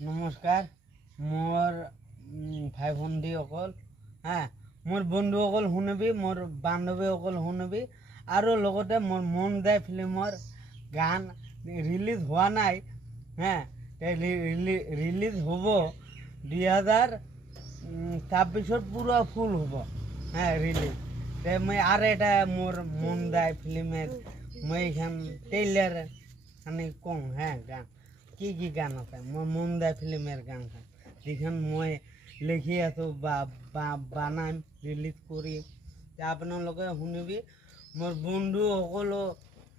নমস্কাৰ মোৰ ভাই ভণ্টিসকল মোৰ বন্ধুসকল শুনিবি মোৰ বান্ধৱীসকল শুনিবি আৰু লগতে মোৰ মন যায় ফিল্মৰ গান ৰিলিজ হোৱা নাই ৰিলিজ হ'ব 2026 পুৰা ফুল হ'ব রিলিজ মই আর এটা মোর মন দেয় ফিল্মের মই এখান টেইলার খানি কম গান কি গান আছে মোর মন দেয় ফিল্মের গান যেখান মই লিখি আছো বা বানাম রিলিজ করি আপনার শুনিবি মোর বন্ধু সকলো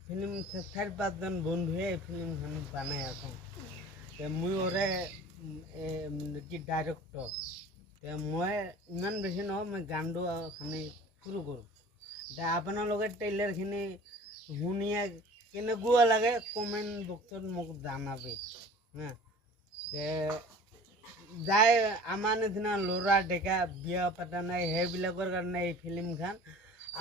ফিল্ম 4-5জন বন্ধুৱে ফিল্মখন বানাই আছো মই ওৰে কি ডাইৰেক্টৰ মই ইমান বেছি নহয় মই গানটো খানি শুৰু কৰোঁ আপোনালোকে ট্ৰেইলাৰখিনি শুনিয়ে কেনেকুৱা লাগে কমেণ্ট বক্সত মোক জনাবি যাই আমাৰ নিচিনা ল'ৰা ডেকা বিয়া পতা নাই সেইবিলাকৰ কাৰণে এই ফিল্মখন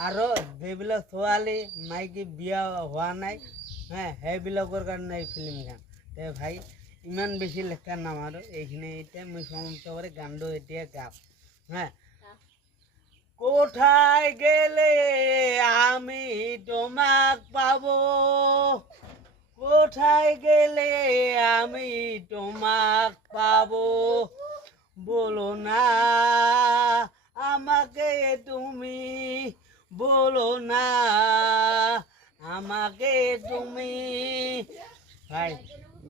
আৰু যিবিলাক ছোৱালী মাইকী বিয়া হোৱা নাই সেইবিলাকৰ কাৰণে এই ফিল্মখন ভাই ইমান বেছি লেখা নামাৰো এইখিনি এতিয়া মই সমাপ্ত কৰি গানটো এতিয়া গাম কোথায় গেলে আমি তোমাক পাব কোথায় গেলে আমি তোমাক পাব বলো না আমাকে তুমি বলো না আমাকে তুমি ভাই